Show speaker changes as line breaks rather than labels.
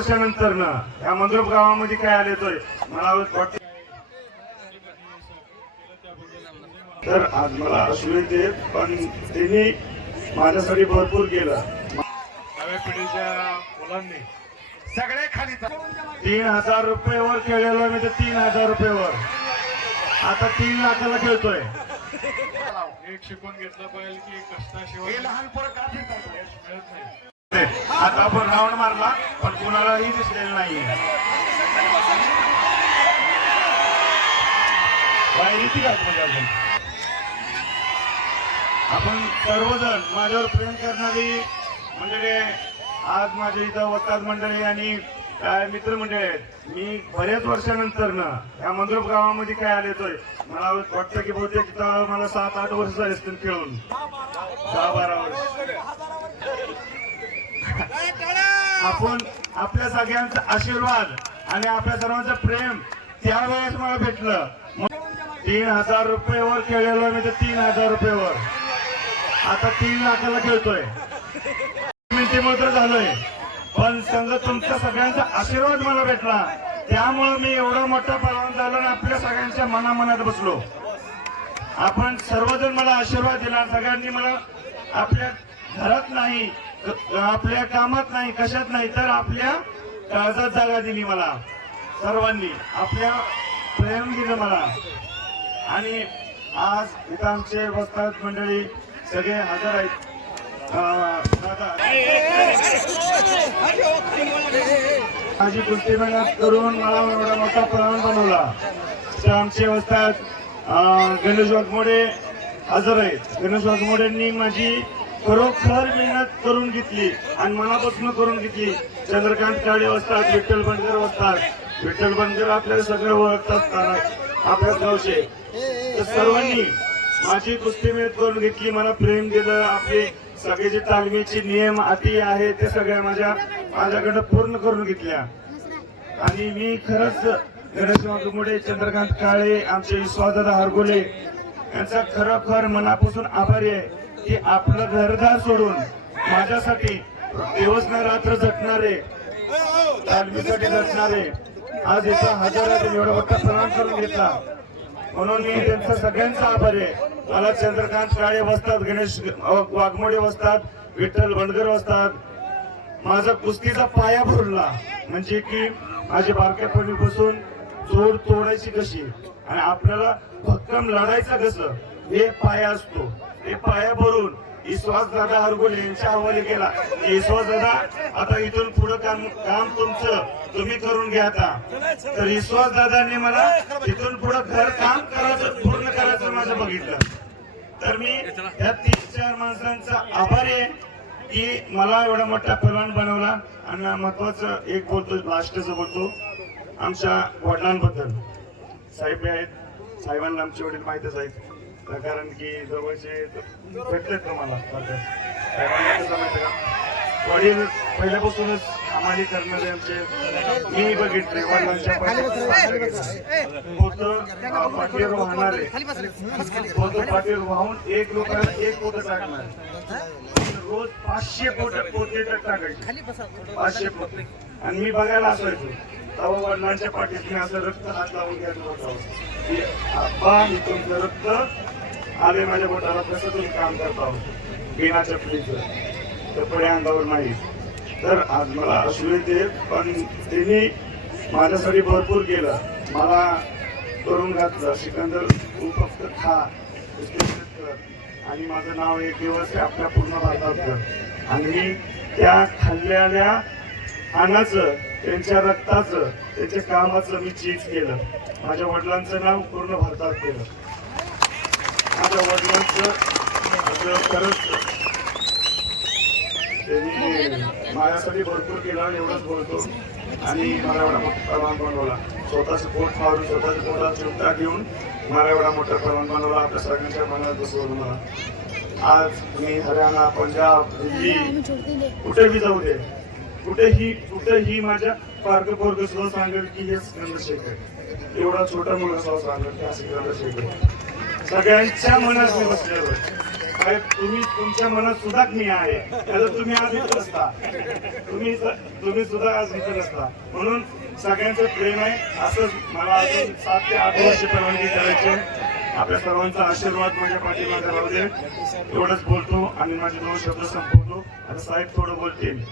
वर्षानंतर ना या मंद्रुप गावामध्ये काय आले तर मला वाटतं तर आज मला अश्रू येते पण त्यांनी माझ्यासाठी भरपूर केलं.
नव्या पिढीच्या मुलांनी. सगळे खाली
तीन हजार रुपयेवर खेळलेलो मी तर तीन हजार रुपयेवर. आता तीन लाखाला खेळतोय.
एक शिकून घेतलं पाहिजे की कष्टाशिवाय
लहान पोरं
यश मिळत नाही.
आता आपण राऊंड मारला पण कुणालाही दिसलेलं नाहीये. बाहेर का म्हणजे आपण. सर्वजण माझ्यावर प्रेम करणारी म्हणजे आज माझ्या इथं वतात मंडळी आणि काय मित्रमंडळी आहेत. मी बऱ्याच वर्षानंतर ना या मंद्रुप गावामध्ये काय आले मला वाटतं की बहुतेक इथं मला सात आठ वर्ष झाले असतील खेळून. दहा बारा वर्ष. आपण आपल्या सगळ्यांचा आशीर्वाद आणि आपल्या सर्वांचं प्रेम त्यावेळेस मला भेटलं. तीन हजार रुपयेवर खेळलेलो मी तर तीन हजार रुपयेवर. आता तीन लाखाला खेळतोय. मिनिटीमुळे तर झालोय. पण संघ तुमचा सगळ्यांचा आशीर्वाद मला भेटला. त्यामुळं मी एवढा मोठा पलवान झालो आणि आपल्या सगळ्यांच्या मनामनात बसलो. आपण सर्वजण मला आशीर्वाद दिला. सगळ्यांनी मला आपल्या घरात नाही आपल्या कामात नाही कशात नाही तर आपल्या काळजात जागा दिली मला. सर्वांनी आपल्या प्रेम दिलं मला. आणि आज इथं आमचे वस्तात मंडळी सगळे हजर आहेत. दादा. माझी कुस्ती मेहनत करून मला एवढा मोठा प्रमाण बनवला. तर आमचे वस्तात गणेश वाघमोडे हजर आहेत. गणेश वाघमोडेंनी माझी खरोखर मेहनत करून घेतली आणि मनापासून करून घेतली. चंद्रकांत काळे असतात विठ्ठल बनकर वसतात विठ्ठल बनकर आपल्याला सगळे ओळखतात आपल्याच गावचे. तर सर्वांनी माझी कुस्ती मेहनत करून घेतली मला प्रेम दिलं आपले सगळे जे तालमीचे नियम अटी आहे ते सगळ्या माझ्या माझ्याकडं पूर्ण करून घेतल्या. आणि मी खरंच गणेश वाघमोडे चंद्रकांत काळे आमचे विश्वासदादा हरगोले यांचा खरोखर मनापासून आभारी आहे. की आपलं घरदार सोडून माझ्यासाठी दिवस न रात्र झटणारे तालमीसाठी झटणारे आज इथं हजर आहेत एवढा मोठा प्रणाम करून घेतला. म्हणून मी त्यांचा सगळ्यांचा आभारी आहे. मला चंद्रकांत काळे बसतात गणेश वाघमोडे बसतात विठ्ठल बंडगर बसतात. माझा कुस्तीचा पाया भरला. म्हणजे की माझ्या बारक्यापणीपासून चोर तोडायची कशी? आणि आपल्याला भक्कम लढायचं कसं? हे पाया असतो. हे पाया भरून विश्वास दादा हरगोले यांच्या हवाले केला. विश्वास दादा आता इथून पुढे काम काम तुमचं. तुम्ही करून घ्या आता. तर विश्वास दादांनी मला इथून पुढे घर काम करायचं पूर्ण करायचं माझं बघितलं. तर मी या तीन चार माणसांचा आभारी आहे की मला एवढा मोठा पैलवान बनवला आणि महत्वाचं एक बोलतो लास्टचं बोलतो आमच्या वडिलांबद्दल. साहेब आहेत. साहेबांना आमचे वडील माहितच आहेत. कारण की जवळचे भेटलेत माहिती का? वडील पहिल्यापासूनच हमाली करणारे आमचे मी बघितले वडिलांच्या होतं पाठीवर वाहणारे. होतं पाठीवर वाहून एक लोकांना एक पोतं टाकणार. रोज पाचशे पोट पोते टाकायचे. पाचशे पोते. आणि मी बघायला असायचो. तेव्हा वडिलांच्या पाठीत मी असं रक्त हात लावून घ्यायचं बोटावर की आप्पा मी तुमचं रक्त आले माझ्या बोटाला कसं तुम्ही काम करता बिना चपलीचं पुढे अंगावर नाही. तर आज मला अश्रू ते पण त्यांनी माझ्यासाठी भरपूर केलं. मला करून घातलं. सिकंदर तू फक्त खा. आणि माझं नाव एक दिवस आहे आपल्या पूर्ण भारतात आणि त्या खाल्लेल्या अन्नाचं त्यांच्या रक्ताचं त्यांच्या कामाचं मी चीज केलं. माझ्या वडिलांचं नाव पूर्ण भारतात केलं. माझ्या वडिलांचं असं खरंच त्यांनी माझ्यासाठी भरपूर केला आणि एवढंच बोलतो आणि मला एवढा मोठा प्रमाण बनवला स्वतःचं पोट मारून स्वतःच्या पोटात चिमटा घेऊन मला एवढा मोठा प्रमाण बनवला आपल्या सगळ्यांच्या मनात बसवलं मला आज मी हरियाणा पंजाब दिल्ली कुठेही जाऊ दे कुठेही कुठेही माझ्या पार्क पोरग सुद्धा सांगेल की हे चंद्रशेखर एवढा छोटा मुलगा सुद्धा सांगेल की हा चंद्रशेखर सगळ्यांच्या मनात मी बसलेलो आहे. साहेब तुम्ही तुमच्या मनात सुद्धा मी आहे. त्याला तुम्ही आज इथं नसता. तुम्ही तुम्ही सुद्धा आज इथं नसता. म्हणून सगळ्यांचं प्रेम आहे. असंच मला अजून सात ते आठ वर्ष परवानगी करायची आपल्या सर्वांचा आशीर्वाद माझ्या पाठीमागे राहू दे. एवढंच बोलतो आणि माझे दोन शब्द संपवतो. आता साहेब थोडं बोलतील.